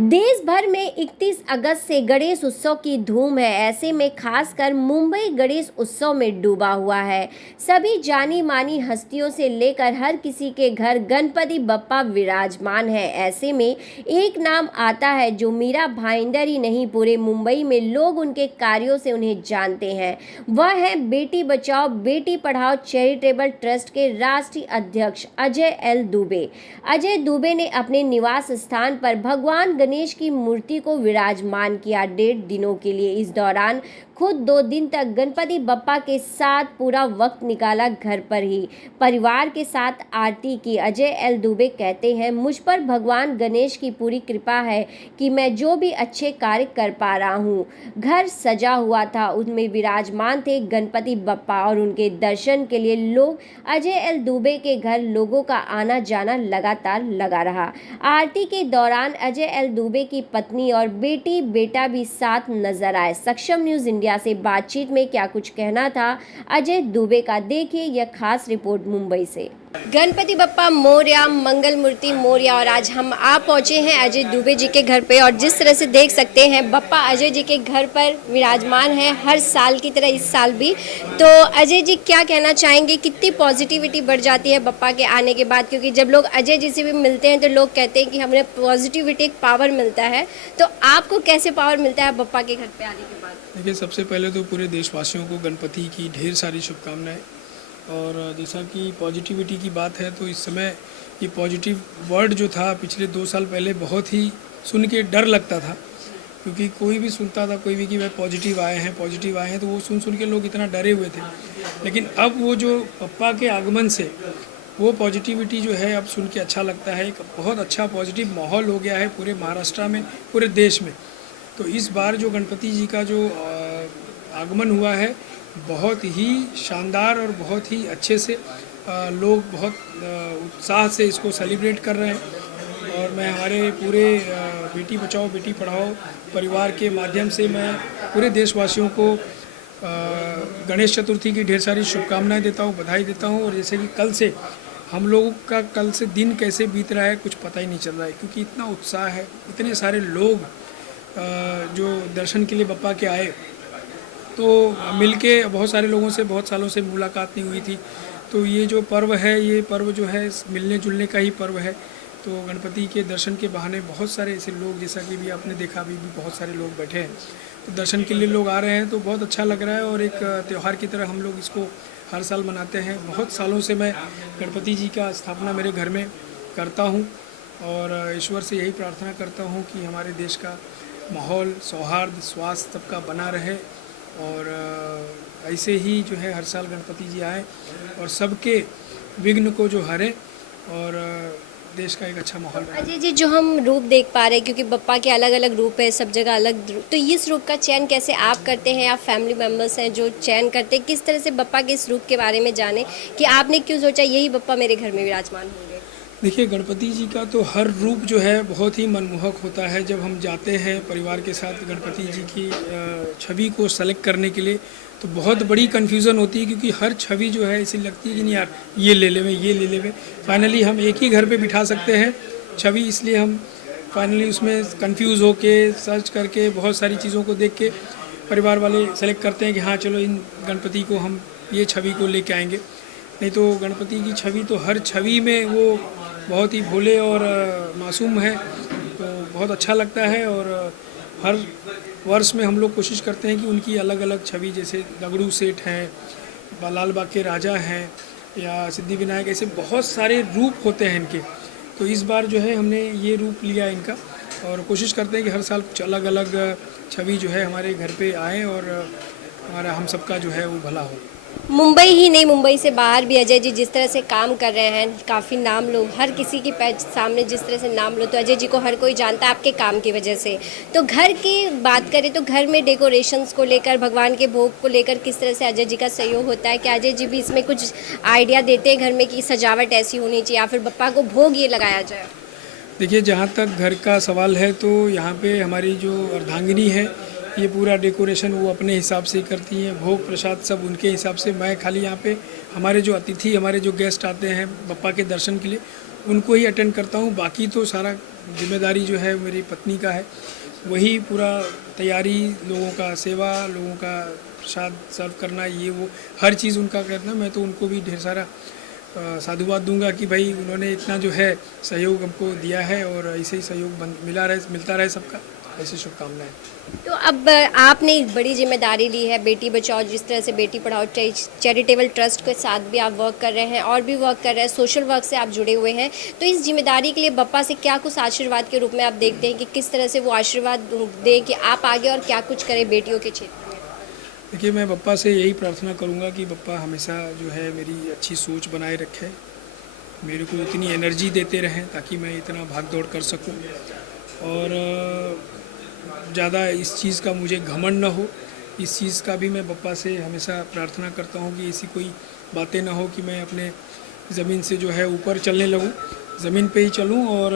देश भर में 31 अगस्त से गणेश उत्सव की धूम है। ऐसे में खासकर मुंबई गणेश उत्सव में डूबा हुआ है। सभी जानी मानी हस्तियों से लेकर हर किसी के घर गणपति बप्पा विराजमान है। ऐसे में एक नाम आता है जो मीरा भाईंदर ही नहीं, पूरे मुंबई में लोग उनके कार्यों से उन्हें जानते हैं। वह है बेटी बचाओ बेटी पढ़ाओ चैरिटेबल ट्रस्ट के राष्ट्रीय अध्यक्ष अजय एल दुबे। अजय दुबे ने अपने निवास स्थान पर भगवान गणेश की मूर्ति को विराजमान किया 1.5 दिनों के लिए। इस दौरान खुद 2 दिन तक गणपति बप्पा के साथ पूरा वक्त निकाला, घर पर ही परिवार के साथ आरती की। अजय एल दुबे कहते हैं, मुझ पर भगवान गणेश की पूरी कृपा है कि मैं जो भी अच्छे कार्य कर पा रहा हूँ। घर सजा हुआ था, उसमें विराजमान थे गणपति बप्पा और उनके दर्शन के लिए लोग अजय एल दुबे के घर लोगों का आना जाना लगातार लगा रहा। आरती के दौरान अजय एल दुबे की पत्नी और बेटी बेटा भी साथ नजर आए। सक्षम न्यूज़ इंडिया से बातचीत में क्या कुछ कहना था अजय दुबे का, देखिए यह खास रिपोर्ट मुंबई से। गणपति बप्पा मोरया, मंगल मूर्ति मोरया। और आज आप पहुंचे हैं अजय दुबे जी के घर पे और जिस तरह से देख सकते हैं बप्पा अजय जी के घर पर विराजमान है, हर साल की तरह इस साल भी। तो अजय जी क्या कहना चाहेंगे, कितनी पॉजिटिविटी बढ़ जाती है बप्पा के आने के बाद? क्योंकि जब लोग अजय जी से भी मिलते हैं तो लोग कहते हैं कि हमें पॉजिटिविटी एक पावर मिलता है, तो आपको कैसे पावर मिलता है बप्पा के घर पर आने के बाद? देखिए, सबसे पहले तो पूरे देशवासियों को गणपति की ढेर सारी शुभकामनाएं। और जैसा कि पॉजिटिविटी की बात है तो इस समय ये पॉजिटिव वर्ड जो था पिछले 2 साल पहले बहुत ही सुन के डर लगता था, क्योंकि कोई भी सुनता था कोई भी कि भाई पॉजिटिव आए हैं, तो वो सुन के लोग इतना डरे हुए थे। लेकिन अब वो जो पप्पा के आगमन से वो पॉजिटिविटी जो है अब सुन के अच्छा लगता है। एक बहुत अच्छा पॉजिटिव माहौल हो गया है पूरे महाराष्ट्र में, पूरे देश में। तो इस बार जो गणपति जी का जो आगमन हुआ है बहुत ही शानदार और बहुत ही अच्छे से लोग बहुत उत्साह से इसको सेलिब्रेट कर रहे हैं। और मैं हमारे पूरे बेटी बचाओ बेटी पढ़ाओ परिवार के माध्यम से मैं पूरे देशवासियों को गणेश चतुर्थी की ढेर सारी शुभकामनाएं देता हूँ, बधाई देता हूँ। और जैसे कि कल से हम लोगों का कल से दिन कैसे बीत रहा है कुछ पता ही नहीं चल रहा है, क्योंकि इतना उत्साह है, इतने सारे लोग जो दर्शन के लिए बप्पा के आए। तो मिलके बहुत सारे लोगों से बहुत सालों से मुलाकात नहीं हुई थी। तो ये जो पर्व है, ये पर्व जो है मिलने जुलने का ही पर्व है। तो गणपति के दर्शन के बहाने बहुत सारे ऐसे लोग, जैसा कि भी आपने देखा अभी भी बहुत सारे लोग बैठे हैं, तो दर्शन के लिए लोग आ रहे हैं। तो बहुत अच्छा लग रहा है और एक त्यौहार की तरह हम लोग इसको हर साल मनाते हैं। बहुत सालों से मैं गणपति जी का स्थापना मेरे घर में करता हूँ और ईश्वर से यही प्रार्थना करता हूँ कि हमारे देश का माहौल, सौहार्द, स्वास्थ्य सबका बना रहे और ऐसे ही जो है हर साल गणपति जी आए और सबके विघ्न को जो हरे और देश का एक अच्छा माहौल बने। अजय जी, जो हम रूप देख पा रहे हैं, क्योंकि बप्पा के अलग अलग रूप है, सब जगह अलग रूप, तो इस रूप का चयन कैसे आप करते हैं? आप फैमिली मेम्बर्स हैं जो चयन करते हैं, किस तरह से बप्पा के इस रूप के बारे में जाने कि आपने क्यों सोचा यही बप्पा मेरे घर में विराजमान होंगे? देखिए, गणपति जी का तो हर रूप जो है बहुत ही मनमोहक होता है। जब हम जाते हैं परिवार के साथ गणपति जी की छवि को सेलेक्ट करने के लिए तो बहुत बड़ी कन्फ्यूज़न होती है, क्योंकि हर छवि जो है ऐसी लगती है कि नहीं यार ये ले लेवे। फाइनली हम एक ही घर पे बिठा सकते हैं छवि, इसलिए हम फाइनली उसमें कंफ्यूज होके सर्च करके बहुत सारी चीज़ों को देख के परिवार वाले सेलेक्ट करते हैं कि हाँ चलो इन गणपति को हम ये छवि को लेके आएंगे। नहीं तो गणपति की छवि तो हर छवि में वो बहुत ही भोले और मासूम है, तो बहुत अच्छा लगता है। और हर वर्ष में हम लोग कोशिश करते हैं कि उनकी अलग अलग छवि, जैसे दगड़ू सेठ हैं, लाल बाग के राजा हैं या सिद्धि विनायक, ऐसे बहुत सारे रूप होते हैं इनके। तो इस बार जो है हमने ये रूप लिया इनका और कोशिश करते हैं कि हर साल कुछ अलग अलग छवि जो है हमारे घर पे आए और हमारा हम सबका जो है वो भला हो। मुंबई ही नहीं, मुंबई से बाहर भी अजय जी जिस तरह से काम कर रहे हैं, काफ़ी नाम लो, हर किसी के सामने जिस तरह से नाम लो, तो अजय जी को हर कोई जानता है आपके काम की वजह से। तो घर की बात करें तो घर में डेकोरेशंस को लेकर, भगवान के भोग को लेकर किस तरह से अजय जी का सहयोग होता है? क्या अजय जी भी इसमें कुछ आइडिया देते हैं घर में कि सजावट ऐसी होनी चाहिए या फिर बप्पा को भोग ये लगाया जाए? देखिए, जहाँ तक घर का सवाल है तो यहाँ पे हमारी जो अर्धांगिनी है ये पूरा डेकोरेशन वो अपने हिसाब से करती हैं, भोग प्रसाद सब उनके हिसाब से। मैं खाली यहाँ पे हमारे जो अतिथि, हमारे जो गेस्ट आते हैं बप्पा के दर्शन के लिए, उनको ही अटेंड करता हूँ। बाकी तो सारा जिम्मेदारी जो है मेरी पत्नी का है, वही पूरा तैयारी, लोगों का सेवा, लोगों का प्रसाद सर्व करना, ये वो हर चीज़ उनका करना। मैं तो उनको भी ढेर सारा साधुवाद दूंगा कि भाई उन्होंने इतना जो है सहयोग हमको दिया है और ऐसे ही सहयोग मिलता रहे सबका, ऐसी शुभकामनाएं। तो अब आपने एक बड़ी जिम्मेदारी ली है, बेटी बचाओ, जिस तरह से बेटी पढ़ाओ चैरिटेबल ट्रस्ट के साथ भी आप वर्क कर रहे हैं और भी वर्क कर रहे हैं, सोशल वर्क से आप जुड़े हुए हैं। तो इस जिम्मेदारी के लिए बप्पा से क्या कुछ आशीर्वाद के रूप में आप देखते हैं कि किस तरह से वो आशीर्वाद दें कि आप आगे और क्या कुछ करें बेटियों के क्षेत्र में? देखिए, मैं बप्पा से यही प्रार्थना करूंगा कि बप्पा हमेशा जो है मेरी अच्छी सोच बनाए रखे, मेरे को उतनी एनर्जी देते रहें ताकि मैं इतना भाग दौड़ कर सकूं और ज़्यादा इस चीज़ का मुझे घमंड न हो। इस चीज़ का भी मैं बप्पा से हमेशा प्रार्थना करता हूं कि ऐसी कोई बातें ना हो कि मैं अपने ज़मीन से जो है ऊपर चलने लगूं, ज़मीन पे ही चलूं और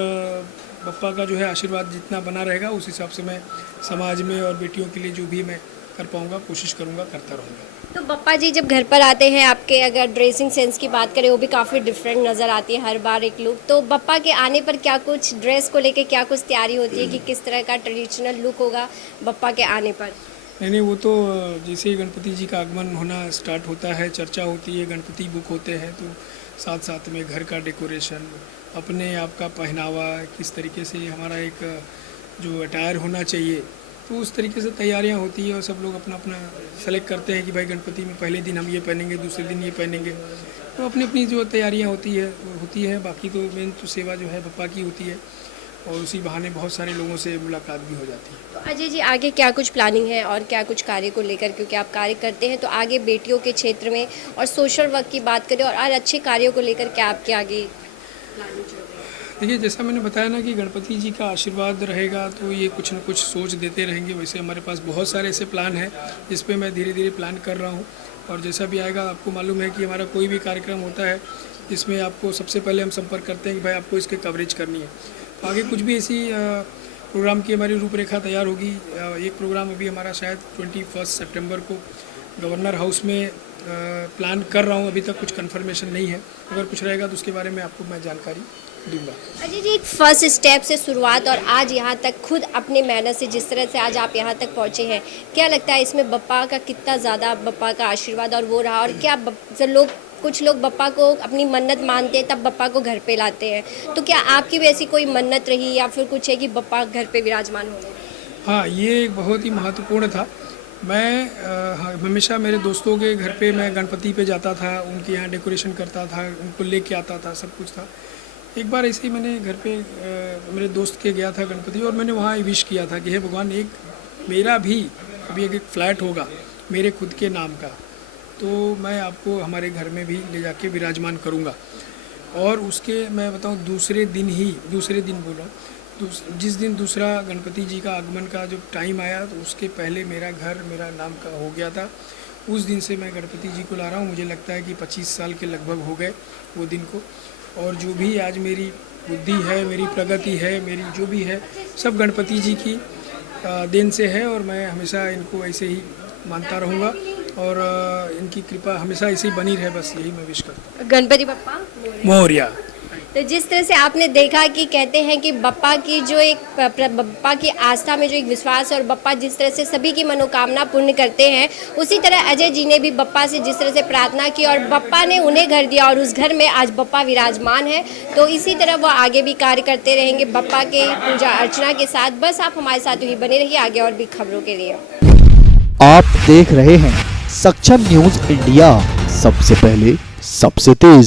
बप्पा का जो है आशीर्वाद जितना बना रहेगा उस हिसाब से मैं समाज में और बेटियों के लिए जो भी मैं कर पाऊंगा कोशिश करूंगा, करता रहूँगा। तो बप्पा जी जब घर पर आते हैं आपके, अगर ड्रेसिंग सेंस की बात करें वो भी काफ़ी डिफरेंट नज़र आती है हर बार एक लुक। तो बप्पा के आने पर क्या कुछ ड्रेस को लेके क्या कुछ तैयारी होती है कि किस तरह का ट्रेडिशनल लुक होगा बप्पा के आने पर? नहीं, वो तो जैसे ही गणपति जी का आगमन होना स्टार्ट होता है, चर्चा होती है, गणपति बुक होते हैं, तो साथ साथ में घर का डेकोरेशन, अपने आप का पहनावा, किस तरीके से हमारा एक जो अटायर होना चाहिए, तो उस तरीके से तैयारियां होती है और सब लोग अपना अपना सेलेक्ट करते हैं कि भाई गणपति में पहले दिन हम ये पहनेंगे, दूसरे दिन ये पहनेंगे। तो अपनी अपनी जो तैयारियां होती है। बाकी तो मेन तो सेवा जो है बप्पा की होती है और उसी बहाने बहुत सारे लोगों से मुलाकात भी हो जाती है। तो अजय जी आगे क्या कुछ प्लानिंग है और क्या कुछ कार्य को लेकर, क्योंकि आप कार्य करते हैं, तो आगे बेटियों के क्षेत्र में और सोशल वर्क की बात करें और अच्छे कार्यों को लेकर क्या आपके आगे प्लानिंग चल रही है? देखिए, जैसा मैंने बताया ना कि गणपति जी का आशीर्वाद रहेगा तो ये कुछ न कुछ सोच देते रहेंगे। वैसे हमारे पास बहुत सारे ऐसे प्लान हैं जिस पे मैं धीरे धीरे प्लान कर रहा हूँ और जैसा भी आएगा, आपको मालूम है कि हमारा कोई भी कार्यक्रम होता है जिसमें आपको सबसे पहले हम संपर्क करते हैं कि भाई आपको इसकी कवरेज करनी है। तो आगे कुछ भी ऐसी प्रोग्राम की हमारी रूपरेखा तैयार होगी। एक प्रोग्राम अभी हमारा शायद 21 सितंबर को गवर्नर हाउस में प्लान कर रहा हूँ, अभी तक कुछ कंफर्मेशन नहीं है। अगर कुछ रहेगा तो उसके बारे में आपको मैं जानकारी दूंगा। अजय जी, एक फर्स्ट स्टेप से शुरुआत और आज यहाँ तक खुद अपने मेहनत से जिस तरह से आज आप यहाँ तक पहुँचे हैं, क्या लगता है इसमें बप्पा का कितना ज़्यादा बप्पा का आशीर्वाद और वो रहा? और क्या कुछ लोग बप्पा को अपनी मन्नत मानते हैं तब बप्पा को घर पे लाते हैं, तो क्या आपकी भी ऐसी कोई मन्नत रही या फिर कुछ है कि बप्पा घर पे विराजमान हो गए? हाँ, ये एक बहुत ही महत्वपूर्ण था। मैं हमेशा मेरे दोस्तों के घर पे मैं गणपति पे जाता था, उनके यहाँ डेकोरेशन करता था, उनको लेके आता था, सब कुछ था। एक बार ऐसे ही मैंने घर पे मेरे दोस्त के गया था गणपति और मैंने वहाँ विश किया था कि हे भगवान, एक मेरा भी अभी एक फ्लैट होगा मेरे खुद के नाम का, तो मैं आपको हमारे घर में भी ले जाके विराजमान करूँगा। और उसके मैं बताऊँ दूसरे दिन बोला, जिस दिन दूसरा गणपति जी का आगमन का जो टाइम आया तो उसके पहले मेरा घर मेरा नाम का हो गया था। उस दिन से मैं गणपति जी को ला रहा हूँ। मुझे लगता है कि 25 साल के लगभग हो गए वो दिन को। और जो भी आज मेरी बुद्धि है, मेरी प्रगति है, मेरी जो भी है, सब गणपति जी की देन से है और मैं हमेशा इनको ऐसे ही मानता रहूँगा और इनकी कृपा हमेशा ऐसे ही बनी रहे, बस यही मैं विश करता हूँ। गणपति बप्पा मोरया। तो जिस तरह से आपने देखा कि कहते हैं कि बप्पा की जो एक बप्पा की आस्था में जो एक विश्वास है और बप्पा जिस तरह से सभी की मनोकामना पूर्ण करते हैं, उसी तरह अजय जी ने भी बप्पा से जिस तरह से प्रार्थना की और बप्पा ने उन्हें घर दिया और उस घर में आज बप्पा विराजमान है। तो इसी तरह वो आगे भी कार्य करते रहेंगे बप्पा के पूजा अर्चना के साथ। बस आप हमारे साथ ही बने रहिए आगे और भी खबरों के लिए। आप देख रहे हैं सक्षम न्यूज इंडिया, सबसे पहले सबसे तेज।